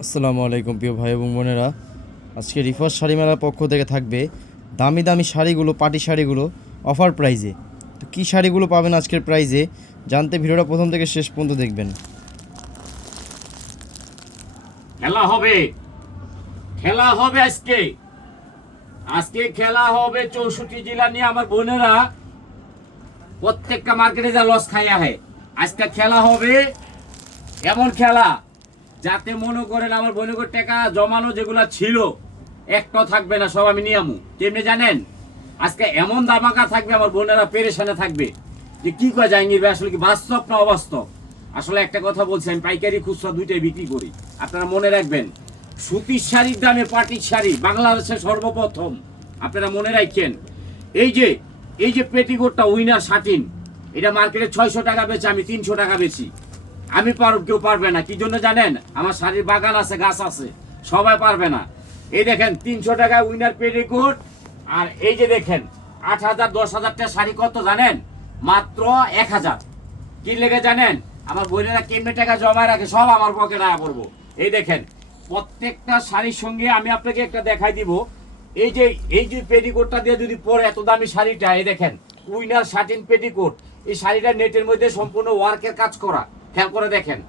আসসালামু আলাইকুম প্রিয় ভাই এবং বোনেরা। আজকে রিফার শাড়ি মেলার পক্ষ থেকে থাকবে দামি দামি শাড়িগুলো, পাটি শাড়িগুলো অফার প্রাইজে। তো কী শাড়িগুলো পাবেন আজকের প্রাইজে জানতে ভিডিওটা প্রথম থেকে শেষ পর্যন্ত দেখবেন। খেলা হবে, খেলা হবে আজকে। আজকে খেলা হবে 64 জেলা নিয়ে। আমার বোনেরা প্রত্যেকটা মার্কেটে যা লস খাইয়া হয়, আজকে খেলা হবে এমন খেলা যাতে মনে করেন আমার বোনের টাকা জমানো যেগুলা ছিল একটা থাকবে না, সব আমি নিয়ে আমু। তেমনি জানেন আজকে এমন দামাকা থাকবে, আমার বোনেরা পেরেশানে থাকবে যে কি কয় জাহাঙ্গীর ভাই আসলে কি বাস্তব না অবাস্তব। আসলে একটা কথা বলছি, আমি পাইকারি খুচরা দুইটাই বিক্রি করি। আপনারা মনে রাখবেন, সুতির শাড়ির দামে পাটির শাড়ি বাংলাদেশে সর্বপ্রথম। আপনারা মনে রাখেন, এই যে এই যে পেটিকোটটা উইনার শাটিন, এটা মার্কেটে 600 টাকা বেচে, আমি 300 টাকা বেচি। আমি পারব, কেউ পারবে না। কি জন্য জানেন? আমার শাড়ির বাগান আছে, গাছ আছে, সবাই পারবে না। এই দেখেন 300 টাকা উইনার পেটিকোট। আর এই যে দেখেন 8,000 10,000 টাকা শাড়ি কত জানেন? মাত্র 1,000। কি লেগে জানেন? আমার বোনেরা কেমনে টাকা জমা রাখে, সব আমার পকেটে আয়া পড়বো। এই দেখেন প্রত্যেকটা শাড়ির সঙ্গে আমি আপনাকে একটা দেখাই দিব। এই যে পেটিকোটটা দিয়ে যদি পরে এত দামি শাড়িটা, এই দেখেন উইনার শাটিন পেটিকোট। এই শাড়িটা নেটের মধ্যে সম্পূর্ণ ওয়ার্কের কাজ করা। খেয়াল করে দেখেন,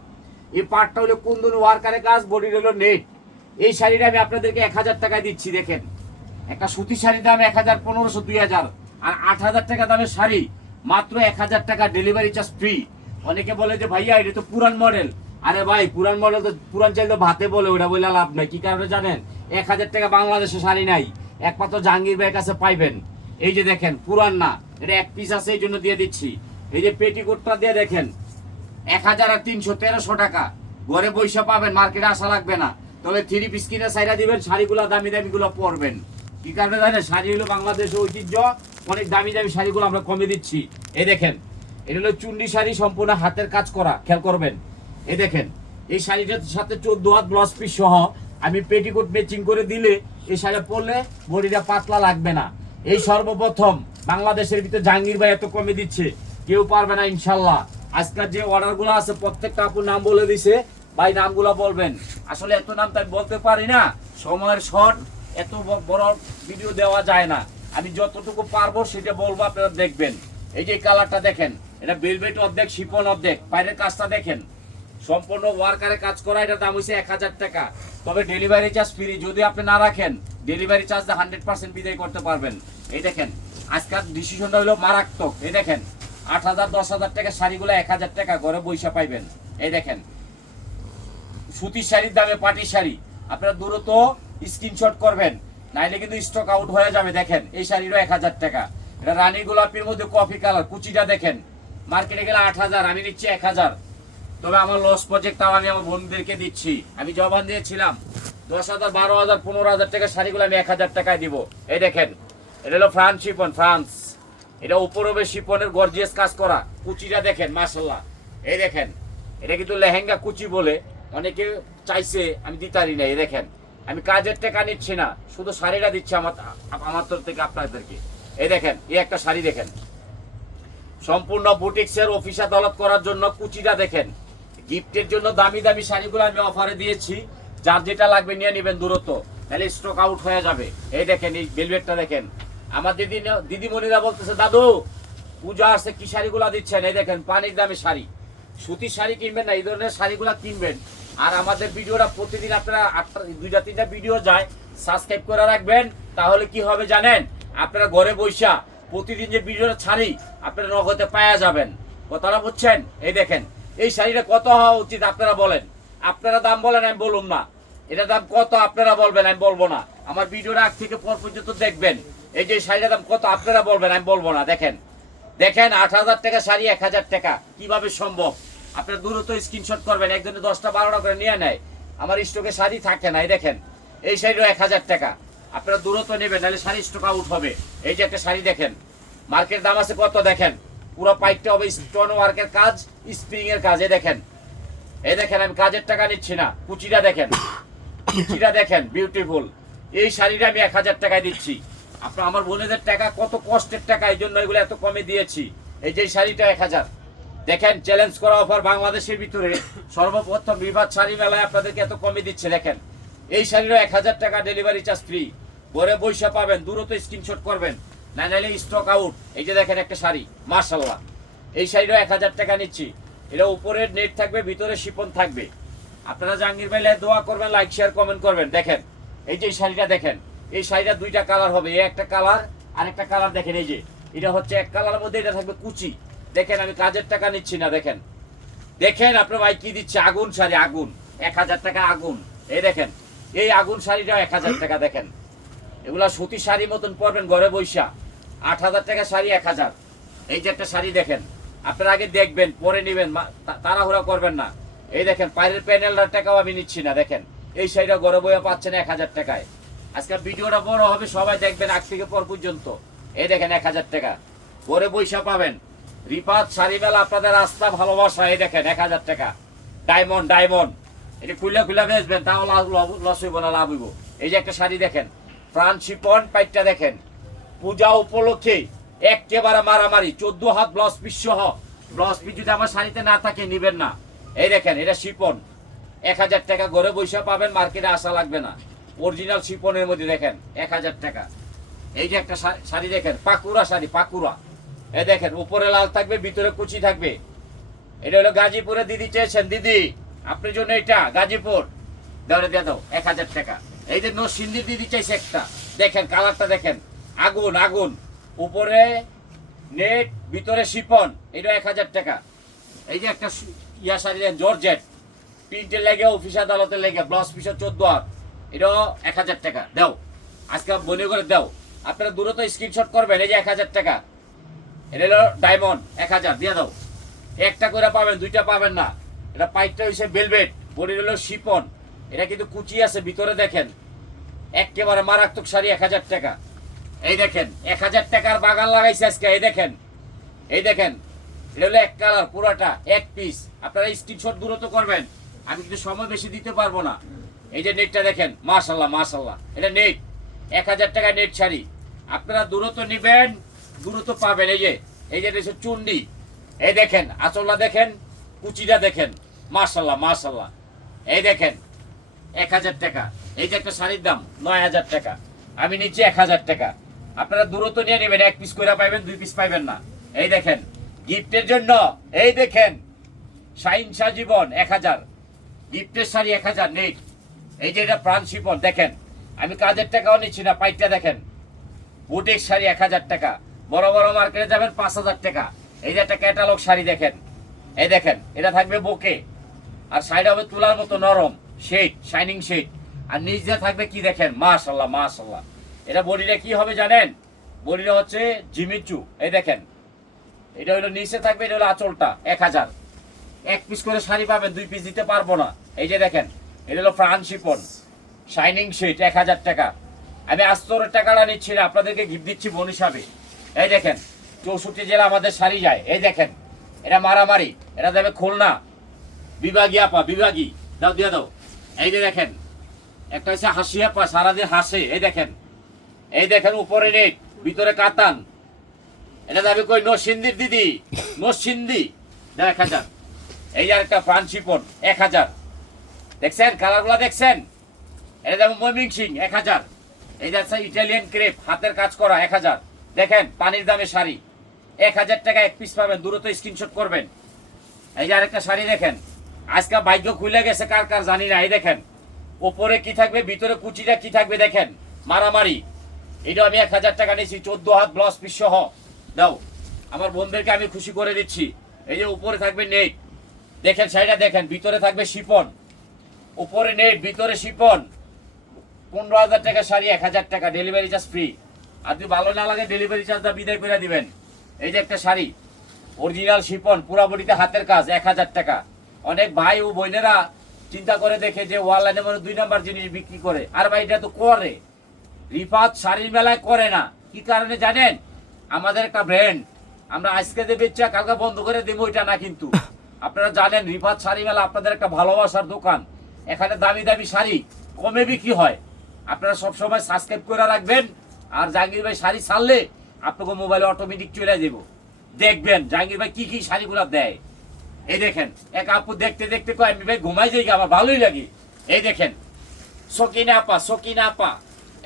এই পার্টটা হলো কুন্দন ওয়ার্কারের কাজ, বডির হলো নেট। এই শাড়িটা আমি আপনাদেরকে 1,000 টাকায় দিচ্ছি। দেখেন একটা সুতি শাড়ির দাম 1,000, 1,500, 2,000, আর 8,000 টাকা দামের শাড়ি মাত্র 1,000 টাকা ডেলিভারি চার্জ ফ্রি। অনেকে বলে যে ভাইয়া এটা তো পুরান মডেল। আরে ভাই পুরান মডেল তো পুরান চাইলে তো ভাতে বলে, ওটা বলে লাভ নাই। কি কারণে জানেন? 1,000 টাকা বাংলাদেশে শাড়ি নাই, একমাত্র জাহাঙ্গীর ভাইয়ের কাছে পাইবেন। এই যে দেখেন পুরান না, এটা এক পিস আছে, এই জন্য দিয়ে দিচ্ছি। এই যে পেটিকোটটা দিয়ে দেখেন 1,000 আর 300, 1,300 টাকা। ঘরে বৈশা পাবেন, মার্কেটে আসা লাগবে না। তবে 3 পিস কিনে সাইরা দিবেন, শাড়িগুলো দামি দামিগুলো পরবেন। কি কারণে জানেন? শাড়িগুলো বাংলাদেশের ঐতিহ্য, অনেক দামি দামি শাড়িগুলো আমরা কমে দিচ্ছি। এই দেখেন এটা হলো চুন্ডি শাড়ি, সম্পূর্ণ হাতের কাজ করা। খেয়াল করবেন, এই দেখেন এই শাড়িটার সাথে 14 হাত ব্লাউজ পিস সহ আমি পেটিকোট ম্যাচিং করে দিলে এই শাড়ি পরলে বডিটা পাতলা লাগবে না। এই সর্বপ্রথম বাংলাদেশের ভিতরে জাহাঙ্গীর ভাই এত কমে দিচ্ছে, কেউ পারবে না ইনশাল্লাহ। আজকের যে অর্ডারগুলো আছে প্রত্যেকটা আপুর নাম বলে দিছে, ভাই নামগুলো বলবেন। আসলে এত নাম তাই বলতে পারি না, সময়ের শর্ট, এত বড় ভিডিও দেওয়া যায় না। আমি যতটুকু পারবো সেটা বলবো, আপনারা দেখবেন। এই যে কালারটা দেখেন, এটা ভেলভেট অর্ধেক, শিফন অর্ধেক। বাইরের কাজটা দেখেন, সম্পূর্ণ ওয়ার্কারে কাজ করা। এটার দাম হচ্ছে 1,000 টাকা। তবে ডেলিভারি চার্জ ফ্রি। যদি আপনি না রাখেন ডেলিভারি চার্জ 100% বিদায় করতে পারবেন। এই দেখেন আজকাল ডিসিশনটা হলো মারাত্মক। এই দেখেন 8,000 10,000 টাকা শাড়িগুলো 1,000 টাকা ঘরে বৈশা পাইবেন। এই দেখেন সুতির শাড়ির দামে পাটি শাড়ি। আপনারা দ্রুত স্ক্রিনশট করবেন, নাইলে কিন্তু স্টক আউট হয়ে যাবে। দেখেন এই শাড়িরও 1,000 টাকা। এটা রানী গোলাপির মধ্যে কফি কালার। কুচিটা দেখেন, মার্কেটে গেলে 8,000, আমি নিচ্ছি 1,000। তবে আমার লস প্রজেক্টটাও আমি আমার বন্ধুদেরকে দিচ্ছি। আমি জবান দিয়েছিলাম 10,000 12,000 15,000 টাকা শাড়িগুলো আমি 1,000 টাকায় দিব। এই দেখেন এটা হলো ফ্রান্স শিপন, ফ্রান্স। এটা উপরে শিপনের গর্জিয়াস কাজ করা। কুচিটা দেখেন মাশাআল্লাহ। এই দেখেন এটা কিন্তু লেহেঙ্গা কুচি বলে অনেকে চাইছে, আমি দিতারি না। এই দেখেন আমি কাজের টাকা নিচ্ছি না, শুধু শাড়িটা দিচ্ছি আমার তরফ থেকে আপনাদেরকে। এই দেখেন এই একটা শাড়ি দেখেন, সম্পূর্ণ বুটিক্সের অফিস আদালত করার জন্য। কুচিটা দেখেন, গিফটের জন্য দামি দামি শাড়িগুলো আমি অফারে দিয়েছি। যার যেটা লাগবে নিয়ে নেবেন দ্রুত, তাহলে স্টক আউট হয়ে যাবে। এই দেখেন এই ভেলভেটটা দেখেন। আমার দিদিমণিরা বলতেছে দাদু পূজা আসছে, কি শাড়িগুলো দিচ্ছেন? এই দেখেন পানির দামে শাড়ি। সুতির শাড়ি কিনবেন না, এই ধরনের শাড়িগুলো কিনবেন। আর আমাদের ভিডিওটা প্রতিদিন আপনারা 2টা 3টা ভিডিও যায়, সাবস্ক্রাইব করে রাখবেন। তাহলে কি হবে জানেন? আপনারা ঘরে বৈশা প্রতিদিন যে ভিডিওটা ছাড়ি আপনারা নগদে পাওয়া যাবেন। কথাটা বুঝছেন? এই দেখেন এই শাড়িটা কত হওয়া উচিত আপনারা বলেন। আপনারা দাম বলেন, আমি বলুন না। এটা দাম কত আপনারা বলবেন, আমি বলবো না। আমার ভিডিওটা আগ থেকে পর পর্যন্ত দেখবেন। এই যে শাড়িটার দাম কত আপনারা বলবেন, আমি বলবো না। দেখেন দেখেন 8,000 টাকা শাড়ি 1,000 টাকা, কিভাবে সম্ভব? আপনারা দ্রুত স্ক্রিনশট করবেন। একজনে 10টা 12টা করে নিয়ে নেয়, আমার স্টকে শাড়ি থাকে না। এই দেখেন এই শাড়িও 1,000 টাকা। আপনারা দ্রুত নেবেন, নাহলে শাড়ি স্টক আউট হবে। এই যে একটা শাড়ি দেখেন, মার্কেট দাম আছে কত দেখেন। পুরো পাইকটা হবে স্টোন ওয়ার্কের কাজ, স্প্রিং এর কাজ। এই দেখেন আমি কাজের টাকা নিচ্ছি না। কুচিটা দেখেন, কুচিটা দেখেন বিউটিফুল। এই শাড়িটা আমি 1,000 টাকায় দিচ্ছি। আপনার আমার বোনেদের টাকা, কত কষ্টের টাকা, এই জন্য এগুলো এত কমে দিয়েছি। এই যে শাড়িটা 1,000, দেখেন চ্যালেঞ্জ করা অফার বাংলাদেশের ভিতরে সর্বপ্রথম রিফাত শাড়ি মেলায় আপনাদেরকে এত কমে দিচ্ছে। দেখেন এই শাড়িরও 1000 টাকা ডেলিভারি চার্জ ফ্রি, ঘরে বৈশা পাবেন, দ্রুত স্ক্রিনশট করবেন, না নাইলে স্টক আউট। এই যে দেখেন একটা শাড়ি, মাশাআল্লাহ, এই শাড়িরও 1000 টাকা নিচ্ছি। এটা উপরের নেট থাকবে, ভিতরে শিপন থাকবে। আপনারা জাহাঙ্গীর ভাই দোয়া করবেন, লাইক শেয়ার কমেন্ট করবেন। দেখেন এই যে এই শাড়িটা দেখেন, এই শাড়িটা দুইটা কালার হবে, এই একটা কালার আর একটা কালার। দেখেন এই যে এটা হচ্ছে এক কালারের মধ্যে, এটা থাকবে কুচি। দেখেন আমি কাজের টাকা নিচ্ছি না, দেখেন দেখেন আপনার ভাই কি দিচ্ছে, আগুন শাড়ি, আগুন, 1000 টাকা আগুন। এই দেখেন এই আগুন শাড়িটাও 1000 টাকা। দেখেন এগুলা সুতি শাড়ি মতন পরবেন ঘরে বৈশা, 8000 টাকা শাড়ি 1000। এই যে একটা শাড়ি দেখেন, আপনারা আগে দেখবেন পরে নেবেন, তাড়াহুড়া করবেন না। এই দেখেন পায়ের প্যানেলটার টাকাও আমি নিচ্ছি না। দেখেন এই শাড়িটা ঘরে বইয়া পাচ্ছেন 1000 টাকায়। আজকে ভিডিওটা বড় হবে, সবাই দেখবেন আগ থেকে পর পর্যন্ত। এই দেখেন 1000 টাকা ঘরে বৈশা পাবেন। রিফাত শাড়ি মেলা আপনাদের আস্থা ভালোবাসা। এই দেখেন 1000 টাকা ডায়মন্ড, ডায়মন্ড। এটা খুলে খুলে বেচবেন, তাও লস হইব না, লাভ হইব। এই যে একটা শাড়ি দেখেন, ফ্রান্স শিপন, পাইটটা দেখেন, পূজা উপলক্ষে একেবারে মারামারি, 14 হাত ব্লাউজ পিস সহ। ব্লাউজ পিস যদি আমার শাড়িতে না থাকে নিবেন না। এই দেখেন এটা শিপন, 1000 টাকা ঘরে বৈশা পাবেন, মার্কেটে আসা লাগবে না। অরিজিনাল শিপনের মধ্যে দেখেন 1000 টাকা। এই যে একটা শাড়ি দেখেন, পাকুরা শাড়ি, পাকুরা। এই দেখেন উপরে লাল থাকবে, ভিতরে কুচি থাকবে। এটা হলো গাজীপুরে দিদি চেয়েছেন, দিদি আপনার জন্য এটা গাজীপুর, দেওয়ারে দিয়ে দাও 1000 টাকা। এই যে নরসিংদী দিদি চাইছে একটা, দেখেন কালারটা দেখেন, আগুন আগুন, উপরে নেট, ভিতরে শিপন, এটা 1000 টাকা। এই যে একটা ইয়া শাড়ি দেন, জর্জেট, প্রিন্টের লেগে, অফিস আদালতের লেগে, ব্লাউজ পিসের 14 হাত, এটাও 1000 টাকা। দাও আজকে মনে করে দাও, আপনারা দ্রুত স্ক্রিনশট করবেন। এই যে 1000 টাকা, এটা হলো ডায়মন্ড, 1000 দিয়ে দাও। একটা করে পাবেন, দুইটা পাবেন না। এটা পাইপটা হচ্ছে ভেলভেট, বডির হলো শিপন, এটা কিন্তু কুচি আছে ভিতরে। দেখেন একেবারে মারাত্মক শাড়ি, 1000 টাকা। এই দেখেন 1000 টাকার বাগান লাগাইছে আজকে। এই দেখেন, এই দেখেন এটা হলো এক কালার, পুরাটা এক পিস। আপনারা স্ক্রিনশট দ্রুত করবেন, আমি কিন্তু সময় বেশি দিতে পারবো না। এই যে নেটটা দেখেন, মাশাল্লাহ মাশাল্লাহ, এটা নেট, 1000 টাকা নেট শাড়ি। আপনারা দ্রুত নিবেন, দ্রুত পাবেন। এই যে এই যে চুন্ডি, এই দেখেন আঁচলটা দেখেন, কুচিটা দেখেন, মাশাল্লাহ মাশাল্লাহ। এই দেখেন 1000 টাকা। এই যে একটা শাড়ির দাম 9000 টাকা, আমি নিচ্ছি 1000 টাকা। আপনারা দ্রুত নিয়ে নেবেন, এক পিস করে পাইবেন, 2 পিস পাইবেন না। এই দেখেন গিফটের জন্য, এই দেখেন শাইন সাজীবন 1000, গিফটের শাড়ি 1000 নেট। এই যে এটা প্রাণ শিপন, দেখেন আমি কাজের টাকাও নিচ্ছি না। পাইটটা দেখেন, বুটিক শাড়ি 1000 টাকা, বড় বড় মার্কেটে যাবেন 5000 টাকা। এই যে একটা ক্যাটালগ শাড়ি দেখেন, এই দেখেন এটা থাকবে বুকে, আর সাইড হবে তুলার মতো নরম শেড, শাইনিং শেড, আর নিচ দিয়ে থাকবে কি দেখেন, মাশাল্লাহ মাশাল্লাহ। এটা বডিটা কি হবে জানেন, বডিটা হচ্ছে জিমিচু। এই দেখেন এটা হলো নিচে থাকবে, এটা হলো আঁচলটা। 1000, এক পিস করে শাড়ি পাবেন, 2 পিস দিতে পারবো না। এই যে দেখেন এটা হলো ফ্রান্স শিপন, শাইনিং শেড, 1000 টাকা। আমি আস্তরের টাকাটা নিচ্ছি না, আপনাদেরকে গিফট দিচ্ছি বোন হিসাবে। এই দেখেন 64 জেলা আমাদের শাড়ি যায়। এই দেখেন এটা মারামারি, এটা দেবে খুলনা বিভাগী আপা, বিভাগী, দাও দিয়ে দাও। এই যে দেখেন একটা হচ্ছে হাসি আপা, সারাদিন হাসে। এই দেখেন, এই দেখেন উপরে নেট, ভিতরে কাতান, এটা দাবি কই নরসিংদীর দিদি, নরসিংদী, 1000। এই যে একটা ফ্রান্স শিপন 1000, দেখছেন কালারগুলো দেখছেন। এটা যেমন ময়মিং সিং 1000। এই যে ইটালিয়ান ক্রেপ, হাতের কাজ করা 1000। দেখেন পানির দামে শাড়ি, 1000 টাকা এক পিস পাবেন, দ্রুত স্ক্রিনশট করবেন। এই যে আরেকটা শাড়ি দেখেন, আজকে ভাগ্য খুলে গেছে কার কার জানি না। এই দেখেন উপরে কি থাকবে, ভিতরে কুচিটা কি থাকবে, দেখেন মারামারি। এটা আমি 1000 টাকা নিয়েছি, 14 হাত ব্লাউজ পিস সহ। দাও আমার বোনদেরকে আমি খুশি করে দিচ্ছি। এই যে উপরে থাকবে নেট, দেখেন শাড়িটা দেখেন, ভিতরে থাকবে শিপন, উপরে নেট, ভিতরে শিপন। 15000 টাকা শাড়ি, 1000 টাকা ডেলিভারি চার্জ ফ্রি। আর যদি ভালো না লাগে ডেলিভারি চার্জটা বিদায় করে দিবেন। এই যে একটা শাড়ি অরিজিনাল শিপন, পুরা বডিতে হাতের কাজ, 1000 টাকা। অনেক ভাই ও বোনেরা চিন্তা করে দেখে যে অনলাইনে মানে 2 নাম্বার জিনিস বিক্রি করে, আর ভাই এটা তো করে। রিফাত শাড়ির মেলায় করে না, কি কারণে জানেন, আমাদের একটা ব্র্যান্ড, আমরা আজকে দেবে ইচ্ছা কালকে বন্ধ করে দেবো, এটা না কিন্তু। আপনারা জানেন রিফাত শাড়ি মেলা আপনাদের একটা ভালোবাসার দোকান, এখানে দামি দামি শাড়ি কমে বিক্রি হয়। আপনারা সবসময় সাবস্ক্রাইব করে রাখবেন, আর জাহাঙ্গীর ভাই শাড়ি ছাড়লে আপনাকে মোবাইলে অটোমেটিক চলে যাবো, দেখবেন জাহাঙ্গীর ভাই কি কি শাড়িগুলো দেয়। এই দেখেন এক আপু দেখতে দেখতে কয় আমি ভাই ঘুমাই যাই আমার ভালোই লাগে। এই দেখেন সকিনা আপা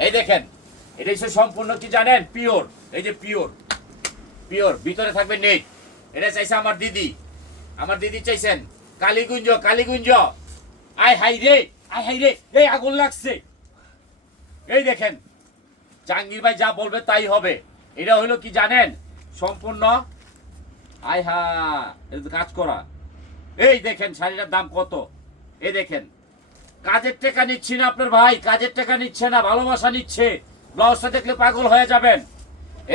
এই দেখেন এটা হচ্ছে সম্পূর্ণ কি জানেন পিওর। এই যে পিওর ভিতরে থাকবে নেট। এটা চাইছে আমার দিদি চাইছেন কালীগুঞ্জ আয় হাই রে এই আগুন লাগছে। এই দেখেন জাহাঙ্গীর ভাই যা বলবে তাই হবে। এটা হলো কি জানেন সম্পূর্ণ আয় হা কাজ করা। এই দেখেন শাড়িটার দাম কত। এই দেখেন কাজের টাকা নিচ্ছি না আপনার ভাই, কাজের টাকা নিচ্ছে না, ভালোবাসা নিচ্ছে। ব্লাউজটা দেখলে পাগল হয়ে যাবেন।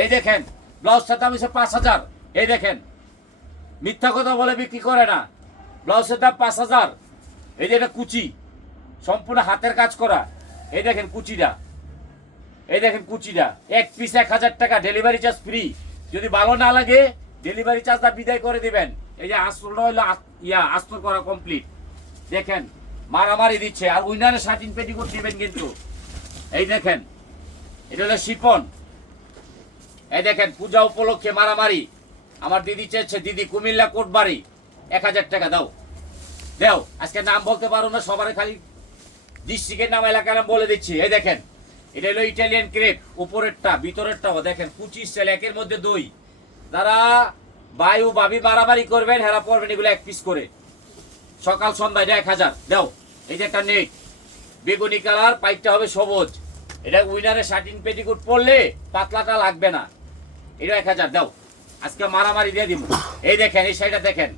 এই দেখেন ব্লাউজটার দাম হচ্ছে 5,000। এই দেখেন মিথ্যা কথা বলে বিক্রি করে না, ব্লাউজের দাম 5,000। এই যে এটা কুচি সম্পূর্ণ হাতের কাজ করা। এই দেখেন কুচিটা, এক পিস 1,000 টাকা, ডেলিভারি চার্জ ফ্রি। যদি ভালো না লাগে ডেলিভারি চার্জটা বিদায় করে দিবেন। এই যে আস্তরটা হইলো আস্তর করা কমপ্লিট। দেখেন মারামারি দিচ্ছে আর উইনারে শার্টিন পেটিকোট দিবেন কিন্তু। এই দেখেন এটা হলো শিপন। এই দেখেন পূজা উপলক্ষে মারামারি। আমার দিদি চেয়েছে, দিদি কুমিল্লা কোটবাড়ি 1,000 টাকা দাও। আজকে নাম বলতে পারো না, সবার খালি ডিস্ট্রিক্টের নাম এলাকার নাম বলে দিচ্ছি। এই দেখেন এটা হলো ইটালিয়ান ক্রেপ, উপরেরটা ভিতরেরটাও দেখেন 25 সেল, একের মধ্যে 2। যারা বায়ু ভাবি মারামারি করবেন হেরা পড়বেন এগুলো 1 পিস করে। সকাল সন্ধ্যা এটা 1,000 দাও। এই যে একটা নেট বেগুনি কালার, পাইপটা হবে সবুজ। এটা উইনারে শার্টিন পেটিকোট পরলে পাতলাটা লাগবে না। এটা 1,000 দাও। আজকে মারামারি দিয়ে দিব। এই দেখেন এই শাড়িটা দেখেন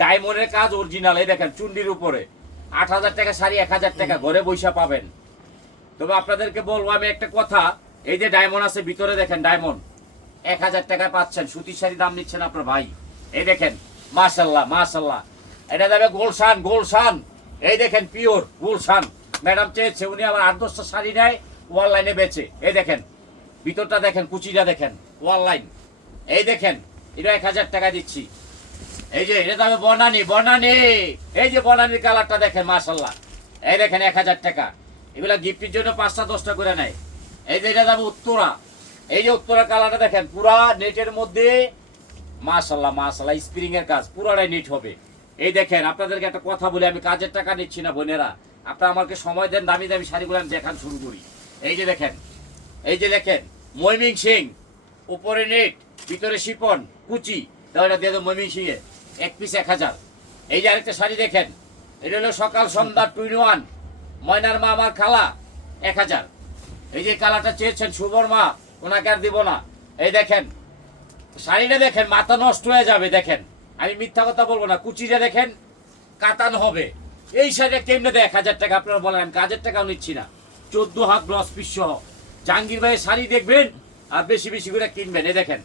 ডায়মন্ডের কাজ অরিজিনাল। এই দেখেন চুন্ডির উপরে 8,000 টাকা শাড়ি, 1,000 টাকা ঘরে বৈশা পাবেন। তবে আপনাদেরকে বলবো আমি একটা কথা, এই যে ডায়মন্ড আছে ভিতরে দেখেন ডায়মন্ড 1,000 টাকায় পাচ্ছেন। সুতির শাড়ি দাম নিচ্ছেন আপনার ভাই। এই দেখেন মাশাল্লাহ এটা যাবে গোলশান। এই দেখেন পিওর গোলশান। ম্যাডাম চেয়েছে, উনি আমার 8-10টা শাড়ি নেয় অনলাইনে বেচে। এই দেখেন ভিতরটা দেখেন, কুচিটা দেখেন অনলাইন। এই দেখেন এটা 1,000 টাকা দিচ্ছি। এই যে এটা যাবে বনানি। এই যে বনানির কালারটা দেখেন মাশাল্লাহ। এই দেখেন 1,000 টাকা। এগুলা গিফটের জন্য 5টা-10টা করে নেয়। এই যে এটা যাবে উত্তরা। এই যে উত্তরা কালারটা দেখেন পুরা নেটের মধ্যে মাশাল্লাহ স্প্রিং এর কাজ, পুরাটাই নেট হবে। এই দেখেন আপনাদেরকে একটা কথা বলি, আমি কাজের টাকা নিচ্ছি না বোনেরা, আপনারা আমাকে সময় দেন, দামি শাড়িগুলো আমি দেখান শুরু করি। এই যে দেখেন ময়মিং সিং, উপরে নেট ভিতরে শিপন কুচি। দাও এটা দিয়ে দাও ময়মিং সিং এ 1 পিস 1,000। এই যে আরেকটা শাড়ি দেখেন, এটা হলো সকাল সন্ধ্যা 2-in-1 ময়নার মা আমার খালা 1,000। এই যে কালারটা চেয়েছেন শুভর মা, ওনাকে আর দিব না। এই দেখেন শাড়িটা দেখেন মাথা নষ্ট হয়ে যাবে। দেখেন আমি মিথ্যা কথা বলবো না, কুচিটা দেখেন কাতান হবে। এই শাড়িটা কেমনে দেয় 1,000 টাকা? আপনারা বলেন, আমি কাজের টাকাও নিচ্ছি না। 14 হাত গ্লস পিস সহ জাহাঙ্গীর ভাইয়ের শাড়ি দেখবেন আর বেশি করে কিনবেন। এই দেখেন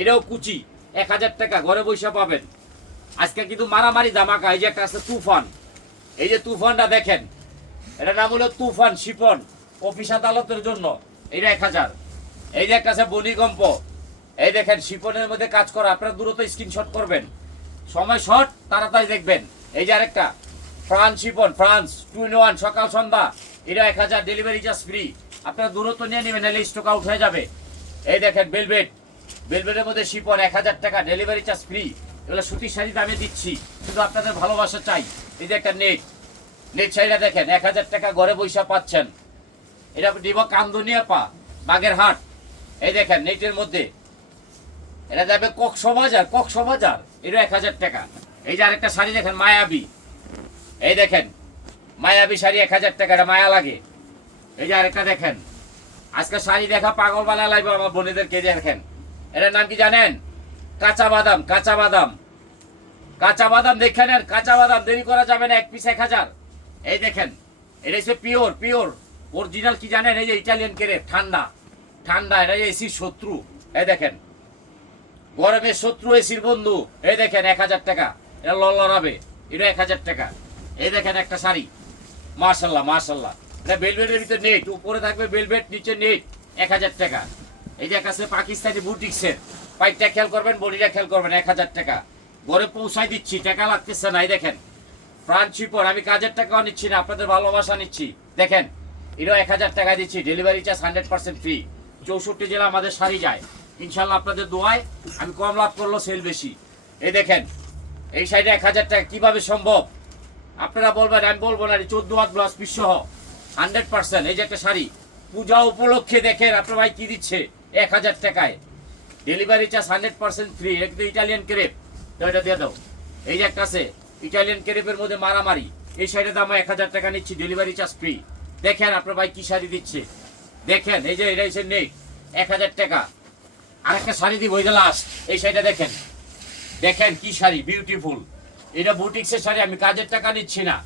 এটাও কুচি 1,000 টাকা, ঘরে বৈশা পাবেন। আজকে কিন্তু মারামারি ধামাকা। এই যে একটা আছে তুফান, এই যে তুফানটা দেখেন, এটা নাম হলো তুফান শিপন, অফিস আদালতের জন্য। এটা 1,000। এই যে একটা আছে বনিকম্প, এই দেখেন শিপনের মধ্যে কাজ করা। আপনারা দ্রুত স্ক্রিনশট করবেন, সময় শর্ট, তাড়াতাড়ি দেখবেন। এই যে আরেকটা ফ্রান্স শিপন, ফ্রান্স 2-in-1 সকাল সন্ধ্যা, এটা 1,000, ডেলিভারি চার্জ ফ্রি। আপনারা দূরত্ব নিয়ে নেবেন, নাহলে স্টক আউট হয়ে যাবে। এই দেখেন বেলভেটের মধ্যে শিপন 1,000 টাকা, ডেলিভারি চার্জ ফ্রি। এগুলো সুতির শাড়ি দামে দিচ্ছি, শুধু আপনাদের ভালোবাসা চাই। এই যে একটা নেট শাড়িটা দেখেন 1,000 টাকা, ঘরে বৈশা পাচ্ছেন। এটা দিব কান্দনিয়া পা বাগেরহাট। এই দেখেন নেটের মধ্যে, এটা যাবে কক্সবাজার, এটা 1,000 টাকা। এই যে আরেকটা শাড়ি দেখেন মায়াবী, এই দেখেন মায়াবী শাড়ি 1,000 টাকা, এটা মায়া লাগে। এই যে আরেকটা দেখেন, আজকে শাড়ি দেখা পাগল বানা লাগবে আমার বোনেদেরকে। দেখেন এটার নাম কি জানেন? কাঁচা বাদাম দেখে নেন, কাঁচা বাদাম, দেরি করা যাবে না, 1 পিস 1,000। এই দেখেন এটা হচ্ছে পিওর অরিজিনাল কি জানেন? এই যে ইটালিয়ান ক্রেপ, ঠান্ডা, এটা এসির শত্রু। এই দেখেন গরমের শত্রু এসির বন্ধু। এই দেখেন 1,000 টাকা, এটা লড়াবে, এটা 1,000 টাকা। এই দেখেন একটা শাড়ি মাশাল্লাহ, এটা বেলভেটের ভিতরে নেট, উপরে থাকবে বেলভেট, নিচে নেট, 1,000 টাকা। এই যে কাছে পাকিস্তানি বুটিক্সের, পাইপটা খেয়াল করবেন, বডিটা খেয়াল করবেন, 1,000 টাকা। ঘরে পৌঁছাই দিচ্ছি, টাকা লাগতেছে না। এই দেখেন ফ্রান্স শিপন, আমি কাজের টাকাও নিচ্ছি না, আপনাদের ভালোবাসা নিচ্ছি। দেখেন এটাও 1,000 টাকা দিচ্ছি, ডেলিভারি চার্জ 100% ফ্রি। 64 জেলা আমাদের শাড়ি যায়, ইনশাল্লাহ আপনাদের দোয়ায়। আমি কম লাভ করলো, সেল বেশি। এই দেখেন এই সাইডে 1000 টাকা কিভাবে সম্ভব? আপনারা বলবেন, আমি বলবো না। 14 হাত ব্লাউজ পিস সহ 100%। এই যে একটা শাড়ি পূজা উপলক্ষে দেখেন আপনার ভাই কি দিচ্ছে 1000 টাকায়। Delivery charge 100% free. এটা কিন্তু ইটালিয়ান ক্রেপ, তো এটা দিয়ে দাও। এই যে একটা আছে ইটালিয়ান ক্রেপের মধ্যে মারামারি, এই শাড়ির দাম 1000 টাকা নিচ্ছি, ডেলিভারি চার্জ ফ্রি। দেখেন আপনার ভাই কি শাড়ি দিচ্ছে, দেখেন। এই যে এটা হচ্ছে নেট 1000 টাকা। আরেকটা শাড়ি দিব, ওই যে লাস্ট এই শাড়িটা দেখেন, দেখেন কি শাড়ি বিউটিফুল। এটা বুটিক্সের শাড়ি, আমি কাজের টাকা নিচ্ছি না।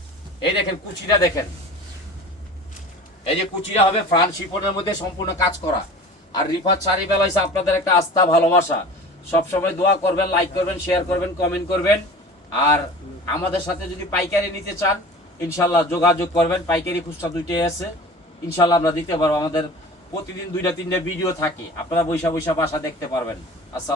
এই দেখেন কুচিটা দেখেন, এই যে কুচিটা হবে ফ্রান্স শিফনের মধ্যে সম্পূর্ণ কাজ করা। আর রিফাত শাড়ি মেলা হচ্ছে আপনাদের একটা আস্থা ভালোবাসা। সবসময় দোয়া করবেন, লাইক করবেন, শেয়ার করবেন, কমেন্ট করবেন। আর আমাদের সাথে যদি পাইকারি নিতে চান ইনশাল্লাহ যোগাযোগ করবেন। পাইকারি খুচরা দুইটাই আছে, ইনশাল্লাহ আমরা দিতে পারবো। আমাদের প্রতিদিন 2টা 3টা ভিডিও থাকে, আপনারা বৈশা বৈশা বাসা দেখতে পারবেন। আচ্ছা।